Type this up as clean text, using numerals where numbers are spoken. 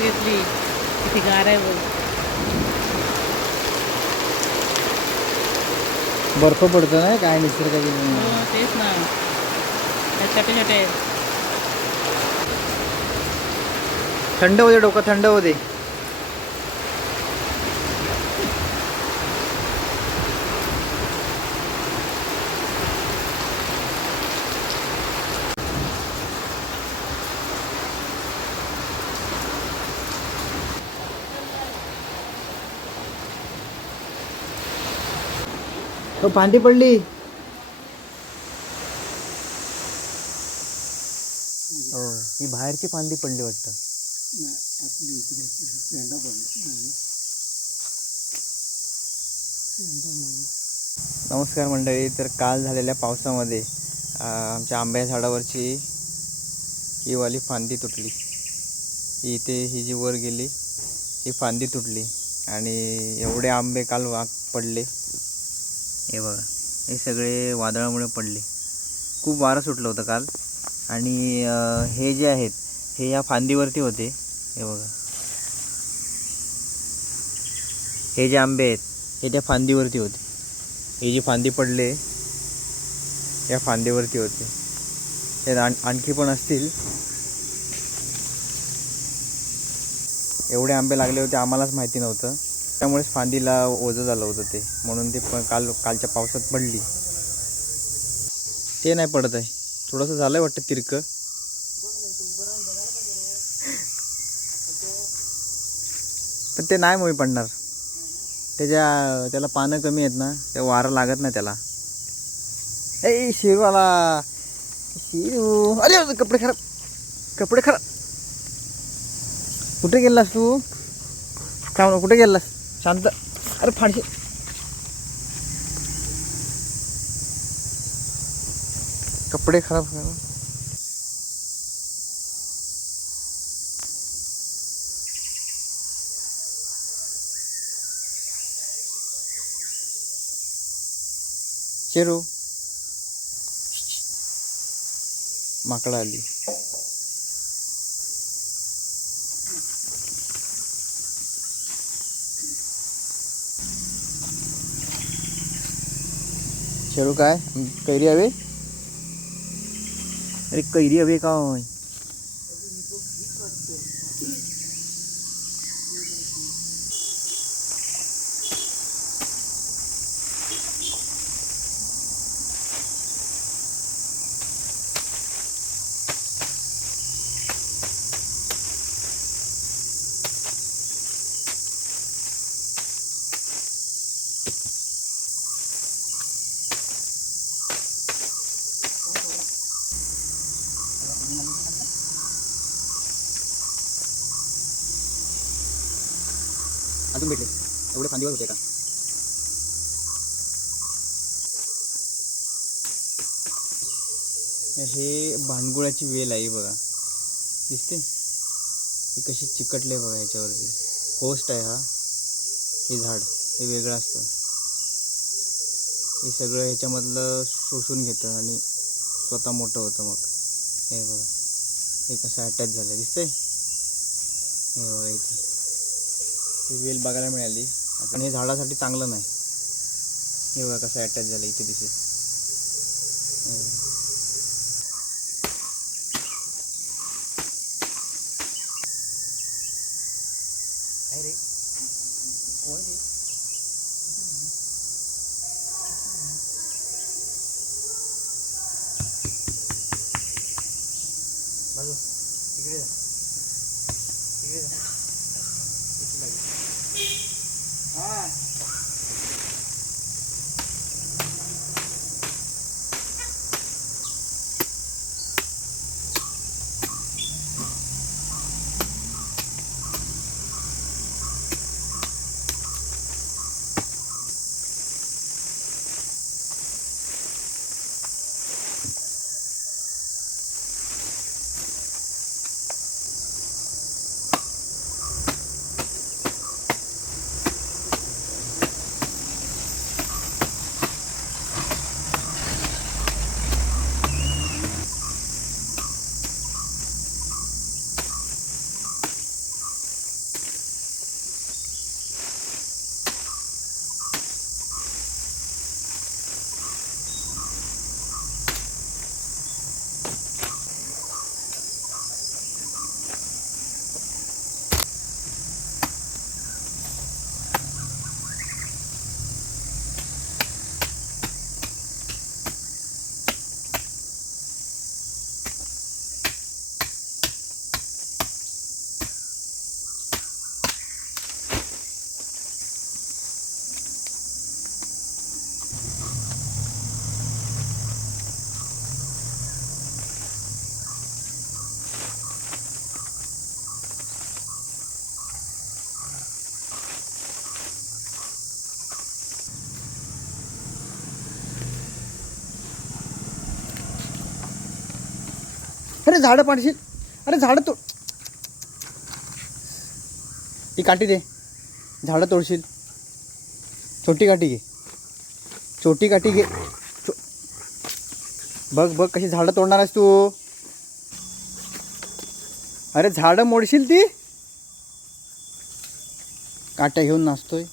घेतली. किती गार आहे बघ. बर्फ पडतो ना काय निसर्गाची. हो तेच ना, छोटे छोटे आहेत. थंड होते डोकं, थंड होते. तो फांदी पडली. हो ही बाहेरची फांदी पडली वाटतं. नमस्कार मंडळी. तर काल झालेल्या पावसामध्ये आमच्या आंब्या झाडावरची ही वाली फांदी तुटली. ही इथे ही जी वर गेली ही फांदी तुटली आणि एवढे आंबे काल पडले. हे बघा, हे सगळे वादळामुळे पडले. खूप वारं सुटलं होतं काल. आणि हे जे आहेत हे या फांदीवरती होते. हे बघा, हे जे आंबे आहेत हे त्या फांदीवरती होते. ही जी फांदी पडले या फांदीवरती होते. त्यात आणखी पण असतील. एवढे आंबे लागले होते आम्हालाच माहिती नव्हतं. त्यामुळेच फांदीला ओझं झालं होतं ते, म्हणून ते कालच्या पावसात पडली. ते नाही पडत आहे, थोडंसं झालं आहे वाटतं तिरकं. पण ते नाही मुळी पडणार. त्याला पानं कमी आहेत ना, ते वारं लागत नाही त्याला. ए शिरू आला. शिरू, अरे कपडे खराब, कपडे खराब. कुठे गेलास तू? थांब, कुठे गेलास? शांत. अरे फाडशी. कपडे खराब. शेरू, माकडं आली. शेरू काय कैरी हवे? अरे कैरी हवे का? अजून भेटले एवढे फांदीवर होते का? हे भांडगुळाची वेल आहे बघा, दिसते ही कशी चिकटले बघा ह्याच्यावरती. होस्ट आहे हा. हे झाड हे वेगळं असतं. हे सगळं ह्याच्यामधलं शोषून घेतं आणि स्वतः मोठं होतं. मग हे बघा, हे कसं अटॅच झालं दिसतंय. हे बघा इथे ही वेल बघायला मिळाली. पण हे झाडासाठी चांगलं नाही. हे बघा कसं अटॅच झालं इथे दिसेल. अरे कोण आहे? बाजू तिकडे जा, तिकडे जा. हां अरे झाडं पाडशील. अरे झाडं तोड. ती काठी दे. झाडं तोडशील. छोटी काठी घे. छोटी काठी घे. बघ बघ कशी झाडं तोडणार आहेस तू. अरे झाडं मोडशील ती. काट्या घेऊन नाचतोय.